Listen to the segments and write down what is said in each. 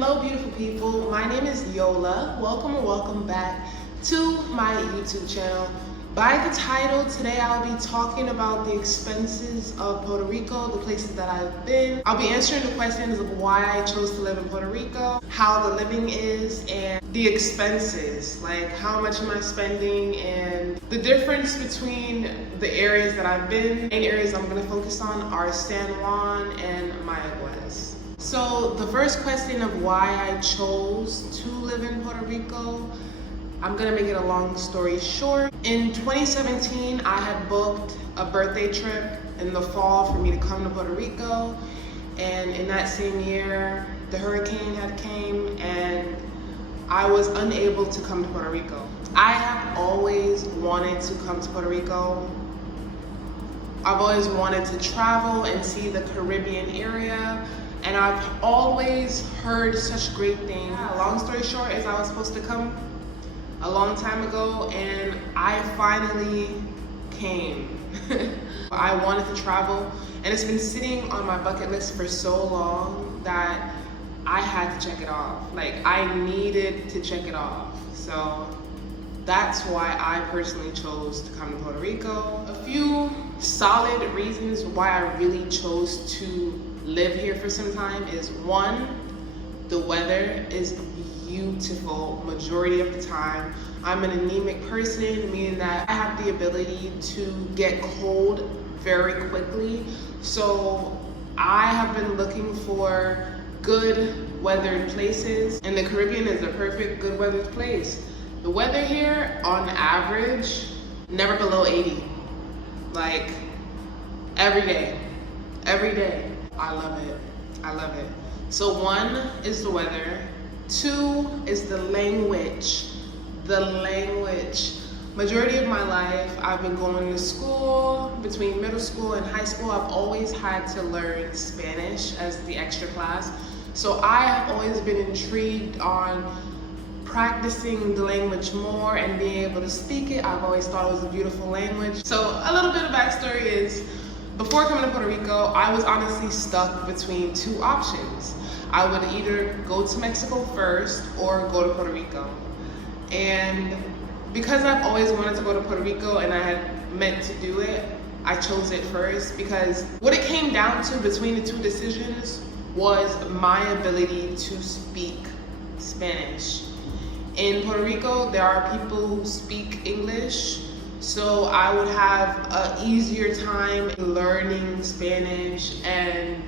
Hello beautiful people, my name is Yola. Welcome and welcome back to my YouTube channel. By the title, today I'll be talking about the expenses of Puerto Rico, the places that I've been. I'll be answering the questions of why I chose to live in Puerto Rico, how the living is, and the expenses, like how much am I spending, and the difference between the areas that I've been. The main areas I'm going to focus on are San Juan and Mayaguez. So the first question of why I chose to live in Puerto Rico, I'm gonna make it a long story short. In 2017, I had booked a birthday trip in the fall for me to come to Puerto Rico. And in that same year, the hurricane had came and I was unable to come to Puerto Rico. I have always wanted to come to Puerto Rico. I've always wanted to travel and see the Caribbean area. And I've always heard such great things. Long story short is I was supposed to come a long time ago and I finally came. I wanted to travel and it's been sitting on my bucket list for so long that I had to check it off. Like I needed to check it off. So that's why I personally chose to come to Puerto Rico. A few solid reasons why I really chose to live here for some time is one, the weather is beautiful majority of the time. I'm an anemic person, meaning that I have the ability to get cold very quickly. So I have been looking for good weathered places, and the Caribbean is the perfect good weathered place. The weather here on average, never below 80. Like every day. I love it. I love it. So one is the weather. Two is the language. The language. Majority of my life, I've been going to school. Between middle school and high school, I've always had to learn Spanish as the extra class. So I have always been intrigued on practicing the language more and being able to speak it. I've always thought it was a beautiful language. So a little bit of backstory is, before coming to Puerto Rico, I was honestly stuck between two options. I would either go to Mexico first or go to Puerto Rico. And because I've always wanted to go to Puerto Rico and I had meant to do it, I chose it first because what it came down to between the two decisions was my ability to speak Spanish. In Puerto Rico, there are people who speak English, so I would have an easier time learning Spanish and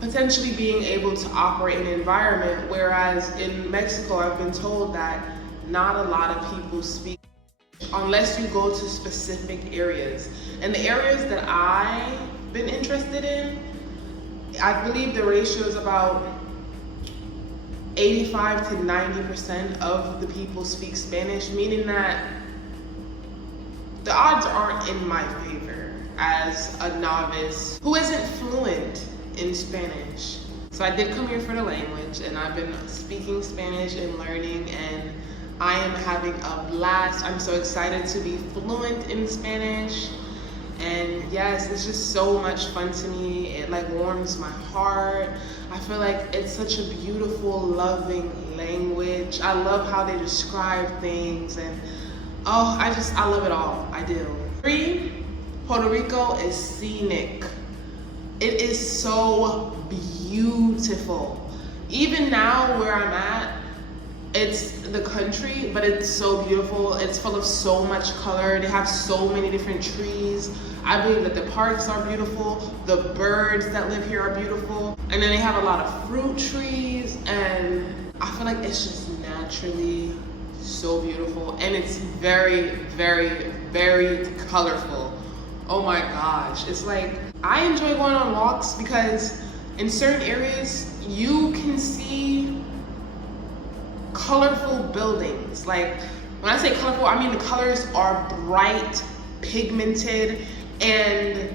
potentially being able to operate in an environment, whereas in Mexico, I've been told that not a lot of people speak unless you go to specific areas. And the areas that I've been interested in, I believe the ratio is about 85 to 90% of the people speak Spanish, meaning that the odds aren't in my favor as a novice who isn't fluent in Spanish. So I did come here for the language and I've been speaking Spanish and learning, and I am having a blast. I'm so excited to be fluent in Spanish. And yes, it's just so much fun to me. It like warms my heart. I feel like it's such a beautiful, loving language. I love how they describe things, and oh, I love it all. I do. 3, Puerto Rico is scenic. It is so beautiful. Even now where I'm at, it's the country, but it's so beautiful. It's full of so much color. They have so many different trees. I believe that the parks are beautiful. The birds that live here are beautiful. And then they have a lot of fruit trees, and I feel like it's just naturally so beautiful. And it's very, very, very colorful. Oh my gosh. It's like, I enjoy going on walks because in certain areas, you can see colorful buildings. Like when I say colorful, I mean the colors are bright, pigmented, and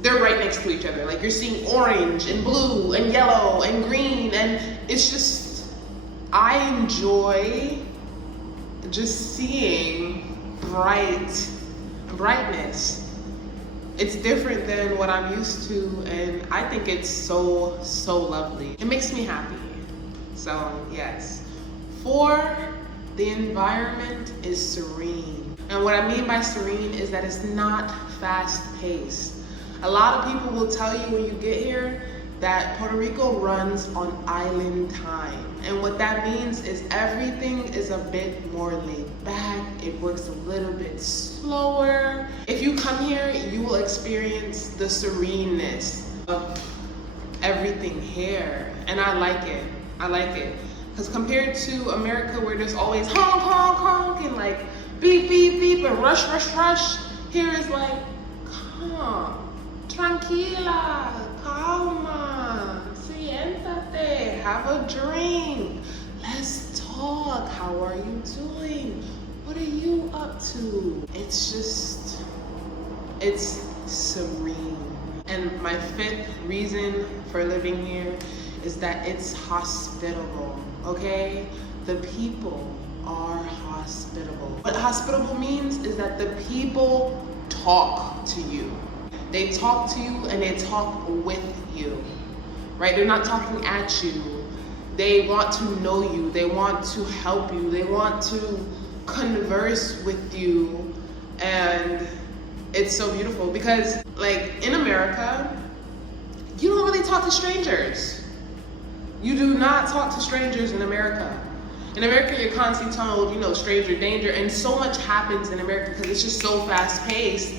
they're right next to each other. Like you're seeing orange and blue and yellow and green, and it's just, I enjoy just seeing brightness. It's different than what I'm used to, and I think it's so lovely. It makes me happy. So So yes. 4, the environment is serene. And what I mean by serene is that it's not fast paced. A lot of people will tell you when you get here that Puerto Rico runs on island time. And what that means is everything is a bit more laid back. It works a little bit slower. If you come here, you will experience the sereneness of everything here. And I like it. I like it. Because compared to America where there's always honk, honk, honk, and like beep, beep, beep, and rush, rush, rush, here is like calm, tranquila, calma, siéntate, have a drink, let's talk, how are you doing, what are you up to? It's just, it's serene. And my 5th reason for living here is that it's hospitable, okay? The people are hospitable. What hospitable means is that the people talk to you. They talk to you and they talk with you, right? They're not talking at you. They want to know you. They want to help you. They want to converse with you. And it's so beautiful because like in America, you don't really talk to strangers. You do not talk to strangers in America. In America, you're constantly told, you know, stranger danger, and so much happens in America because it's just so fast paced.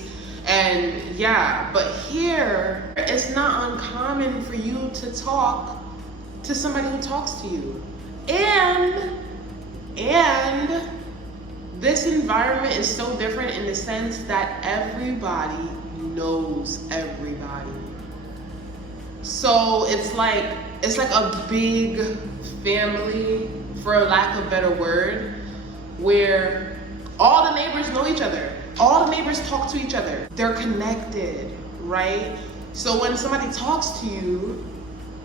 And yeah, but here, it's not uncommon for you to talk to somebody who talks to you. And this environment is so different in the sense that everybody knows everybody. So it's like a big family, for lack of a better word, where all the neighbors know each other. All the neighbors talk to each other. They're connected, right? So when somebody talks to you,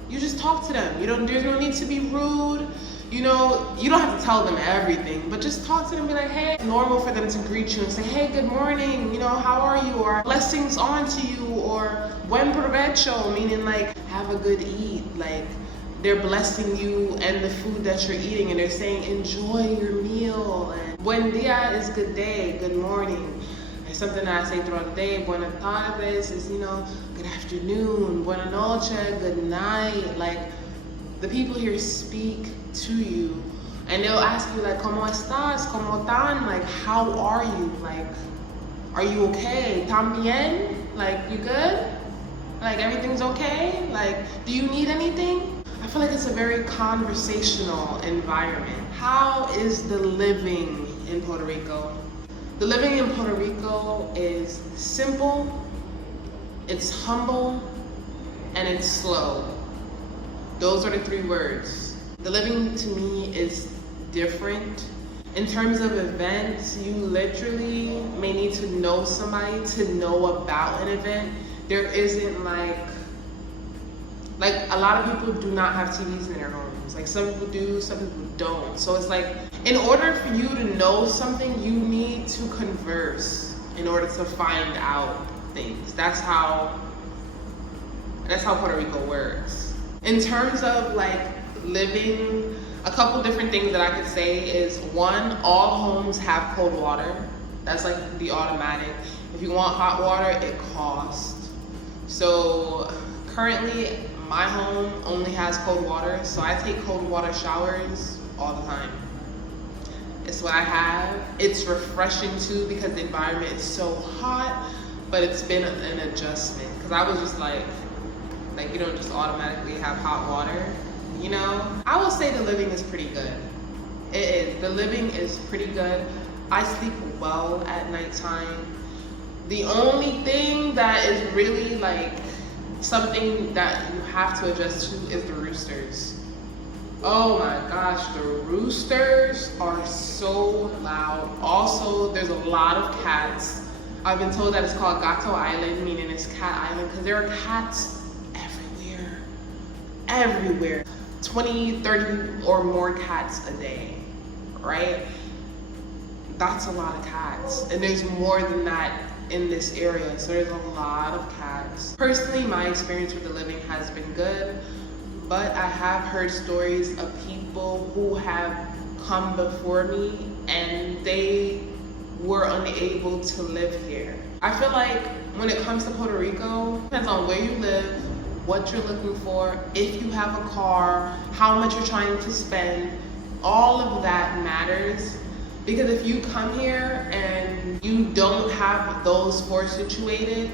you just talk to them. There's no need to be rude. You know, you don't have to tell them everything, but just talk to them and be like, hey, it's normal for them to greet you and say, hey, good morning, you know, how are you? Or blessings on to you, or buen provecho, meaning like, have a good eat. Like, they're blessing you and the food that you're eating, and they're saying, enjoy your meal. And buen dia is good day, good morning. It's something that I say throughout the day. Buenas tardes is, you know, good afternoon. Buenas noche, good night. Like, the people here speak to you, and they'll ask you like, ¿Cómo estás? ¿Cómo están? Like, how are you? Like, are you okay? ¿Tan bien? Like, you good? Like, everything's okay? Like, do you need anything? I feel like it's a very conversational environment. How is the living in Puerto Rico? The living in Puerto Rico is simple, it's humble, and it's slow. Those are the 3 words. The living to me is different. In terms of events, you literally may need to know somebody to know about an event. There isn't like a lot of people do not have TVs in their homes. Like, some people do, some people don't. So it's like, in order for you to know something, you need to converse in order to find out things. That's how Puerto Rico works. In terms of like living, a couple different things that I could say is, 1, all homes have cold water. That's like the automatic. If you want hot water, it costs. So currently my home only has cold water, so I take cold water showers all the time. It's what I have. It's refreshing too because the environment is so hot, but it's been an adjustment because I was just like you don't just automatically have hot water, you know? I will say the living is pretty good. It is. The living is pretty good. I sleep well at nighttime. The only thing that is really like something that you have to adjust to is the roosters. Oh my gosh, the roosters are so loud. Also, there's a lot of cats. I've been told that it's called Gato Island, meaning it's cat island, because there are cats everywhere. 20, 30 or more cats a day, right? That's a lot of cats. And there's more than that in this area, so there's a lot of cats. Personally, my experience with the living has been good, but I have heard stories of people who have come before me and they were unable to live here. I feel like when it comes to Puerto Rico, it depends on where you live, what you're looking for, if you have a car, how much you're trying to spend. All of that matters, because if you come here and you don't have those four situated,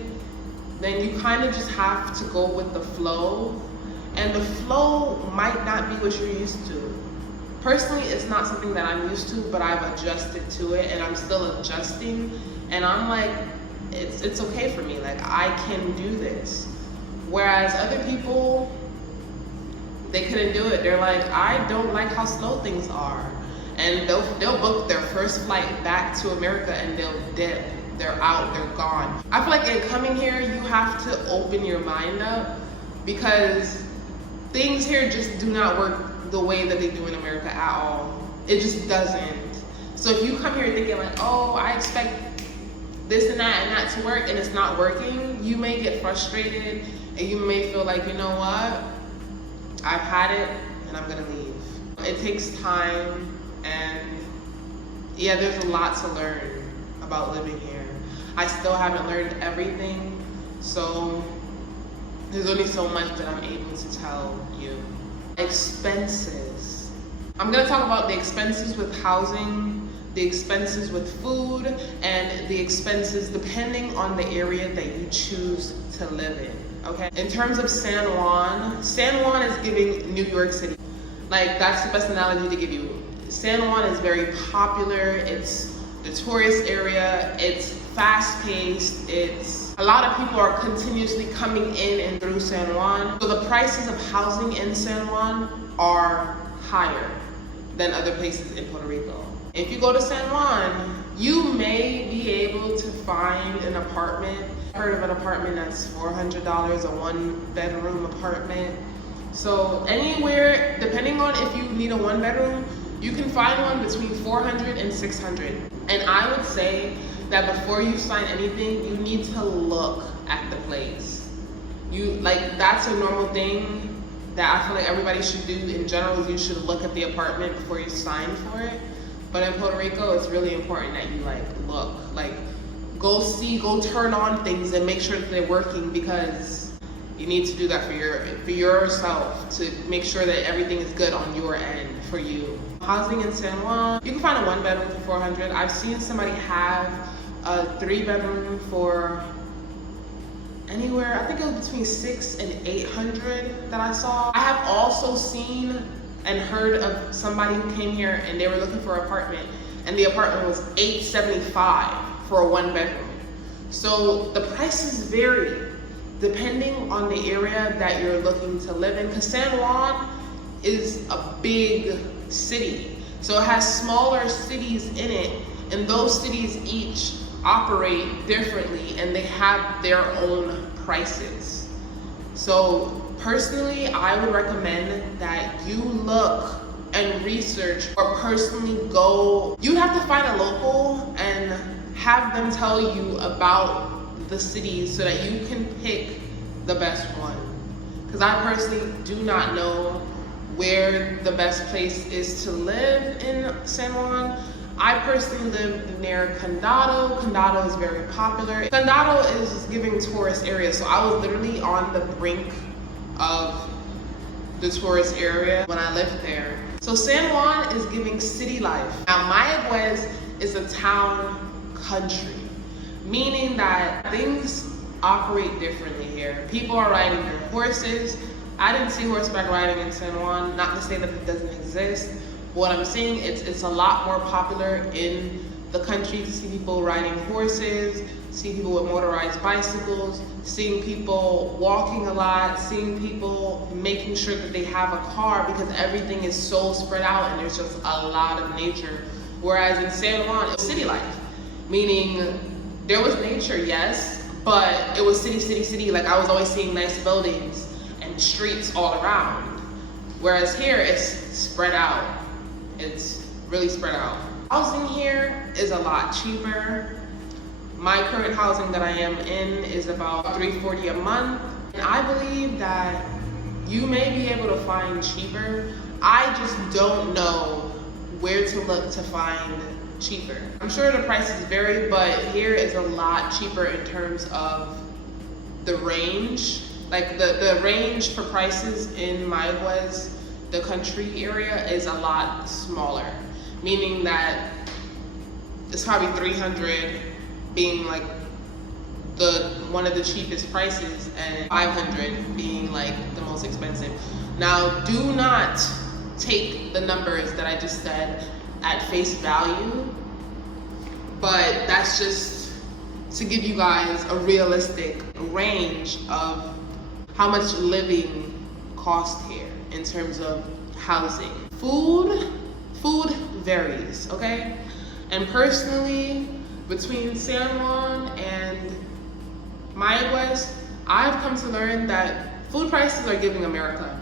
then you kind of just have to go with the flow, and the flow might not be what you're used to. Personally, it's not something that I'm used to, but I've adjusted to it and I'm still adjusting, and I'm like, it's okay for me, like I can do this. Whereas other people, they couldn't do it. They're like, I don't like how slow things are. And they'll book their first flight back to America and they'll dip. They're out, they're gone. I feel like in coming here, you have to open your mind up, because things here just do not work the way that they do in America at all. It just doesn't. So if you come here thinking like, oh, I expect this and that to work, and it's not working, you may get frustrated and you may feel like, you know what, I've had it and I'm gonna leave. It takes time, and yeah, there's a lot to learn about living here. I still haven't learned everything, so there's only so much that I'm able to tell you. Expenses. I'm gonna talk about the expenses with housing, the expenses with food, and the expenses depending on the area that you choose to live in, okay? In terms of San Juan is giving New York City. Like, that's the best analogy to give you. San Juan is very popular, it's the tourist area, it's fast-paced, a lot of people are continuously coming in and through San Juan. So the prices of housing in San Juan are higher than other places in Puerto Rico. If you go to San Juan, you may be able to find an apartment. I've heard of an apartment that's $400, a one-bedroom apartment. So anywhere, depending on if you need a one-bedroom, you can find one between $400 and $600. And I would say that before you sign anything, you need to look at the place. That's a normal thing that I feel like everybody should do in general. You should look at the apartment before you sign for it. But in Puerto Rico, it's really important that you look, go turn on things and make sure that they're working, because you need to do that for yourself, to make sure that everything is good on your end for you. Housing in San Juan, you can find a one-bedroom for $400. I've seen somebody have a three-bedroom for anywhere, I think it was between $600 and $800 that I saw. I have also seen and heard of somebody who came here and they were looking for an apartment, and the apartment was $875 for a one-bedroom. So the prices vary depending on the area that you're looking to live in, because San Juan is a big city. So it has smaller cities in it, and those cities each operate differently and they have their own prices. So personally, I would recommend that you look and research, or personally go. You have to find a local and have them tell you about the cities so that you can pick the best one. Because I personally do not know where the best place is to live in San Juan. I personally live near Condado. Condado is very popular. Condado is giving tourist area, so I was literally on the brink of the tourist area when I lived there. So San Juan is giving city life. Now Mayaguez is a town country, meaning that things operate differently here. People are riding their horses. I didn't see horseback riding in San Juan, not to say that it doesn't exist. What I'm saying, it's a lot more popular in the country to see people riding horses, see people with motorized bicycles, seeing people walking a lot, seeing people making sure that they have a car, because everything is so spread out and there's just a lot of nature. Whereas in San Juan, it was city life, meaning there was nature, yes, but it was city, city, city. Like, I was always seeing nice buildings and streets all around. Whereas here, it's spread out. It's really spread out. Housing here is a lot cheaper. My current housing that I am in is about $340 a month. And I believe that you may be able to find cheaper. I just don't know where to look to find cheaper. I'm sure the prices vary, but here is a lot cheaper in terms of the range. Like the range for prices in Mayaguez, the country area, is a lot smaller, meaning that it's probably 300 being like one of the cheapest prices and 500 being like the most expensive. Now, do not take the numbers that I just said at face value, but that's just to give you guys a realistic range of how much living costs here in terms of housing. Food varies, okay? And personally, between San Juan and Mayaguez, I've come to learn that food prices are giving America.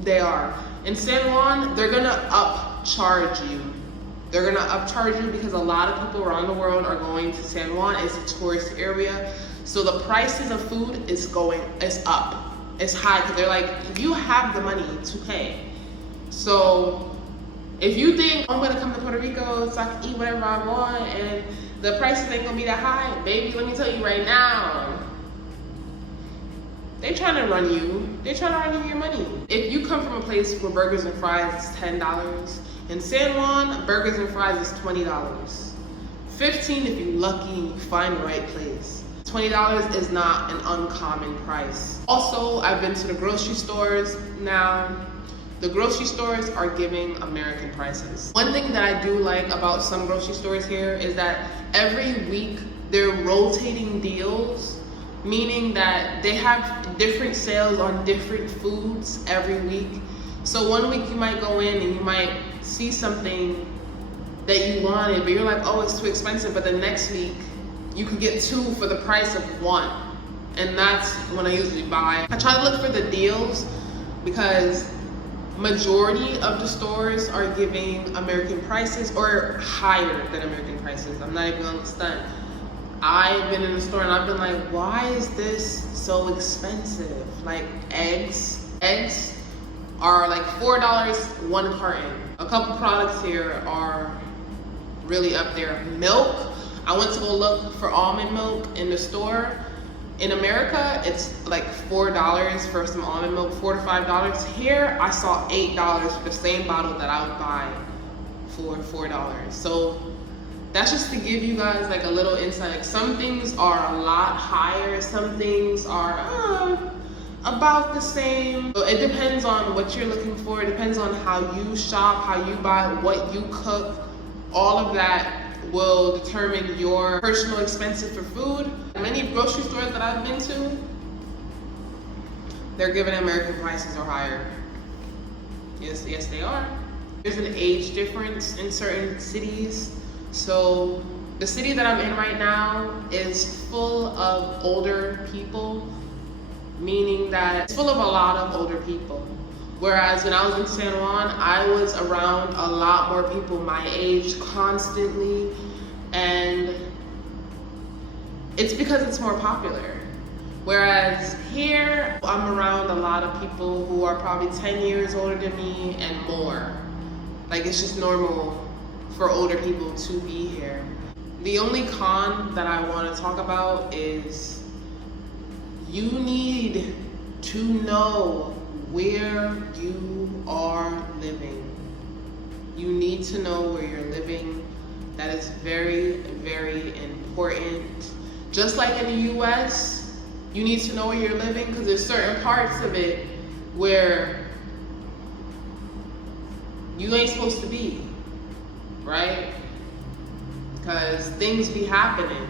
They are. In San Juan, they're gonna upcharge you. They're gonna upcharge you because a lot of people around the world are going to San Juan. It's a tourist area. So the prices of food is up. It's high because they're like, you have the money to pay. So if you think, I'm gonna come to Puerto Rico so I can eat whatever I want and the prices ain't gonna be that high, baby, let me tell you right now, they trying to run you. They trying to run you your money. If you come from a place where burgers and fries is $10, in San Juan, burgers and fries is $20. $15 if you're lucky and you find the right place. $20 is not an uncommon price. Also, I've been to the grocery stores now. The grocery stores are giving American prices. One thing that I do like about some grocery stores here is that every week they're rotating deals, meaning that they have different sales on different foods every week. So one week you might go in and you might see something that you wanted, but you're like, oh, it's too expensive. But the next week you can get 2 for the price of 1. And that's when I usually buy. I try to look for the deals because majority of the stores are giving American prices or higher than American prices. I'm not even gonna stunt. I've been in the store and I've been like, why is this so expensive? Like eggs are like $4 1 carton. A couple products here are really up there. Milk, I went to go look for almond milk in the store. In America, it's like $4 for some almond milk, $4 to $5. Here, I saw $8 for the same bottle that I would buy for $4. So that's just to give you guys like a little insight. Like some things are a lot higher, some things are about the same. So it depends on what you're looking for. It depends on how you shop, how you buy, what you cook. All of that will determine your personal expenses for food. Many grocery stores that I've been to, they're giving American prices or higher. Yes, they are. There's an age difference in certain cities. So the city that I'm in right now is full of older people, meaning that it's full of a lot of older people. Whereas when I was in San Juan, I was around a lot more people my age constantly, and it's because it's more popular. Whereas here, I'm around a lot of people who are probably 10 years older than me and more. Like it's just normal for older people to be here. The only con that I want to talk about is you need to know where you are living. You need to know where you're living. That is very, very important. Just like in the US, you need to know where you're living because there's certain parts of it where you ain't supposed to be, right? Because things be happening.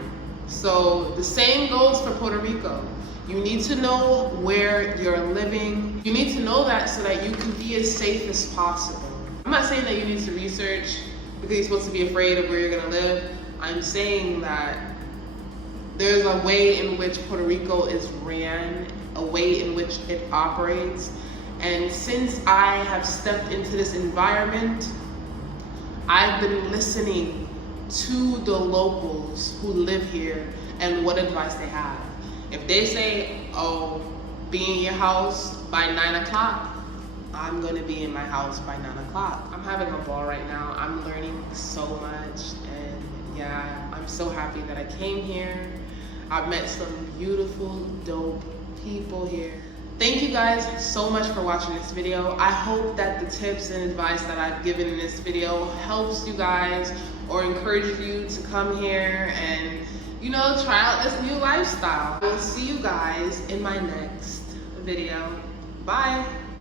So the same goes for Puerto Rico. You need to know where you're living. You need to know that so that you can be as safe as possible. I'm not saying that you need to research because you're supposed to be afraid of where you're gonna live. I'm saying that there's a way in which Puerto Rico is ran, a way in which it operates. And since I have stepped into this environment, I've been listening to the locals who live here and what advice they have. If they say, oh, be in your house by 9 o'clock, I'm gonna be in my house by 9 o'clock. I'm having a ball right now. I'm learning so much, and yeah, I'm so happy that I came here. I've met some beautiful, dope people here. Thank you guys so much for watching this video. I hope that the tips and advice that I've given in this video helps you guys or encourages you to come here and, you know, try out this new lifestyle. I will see you guys in my next video. Bye.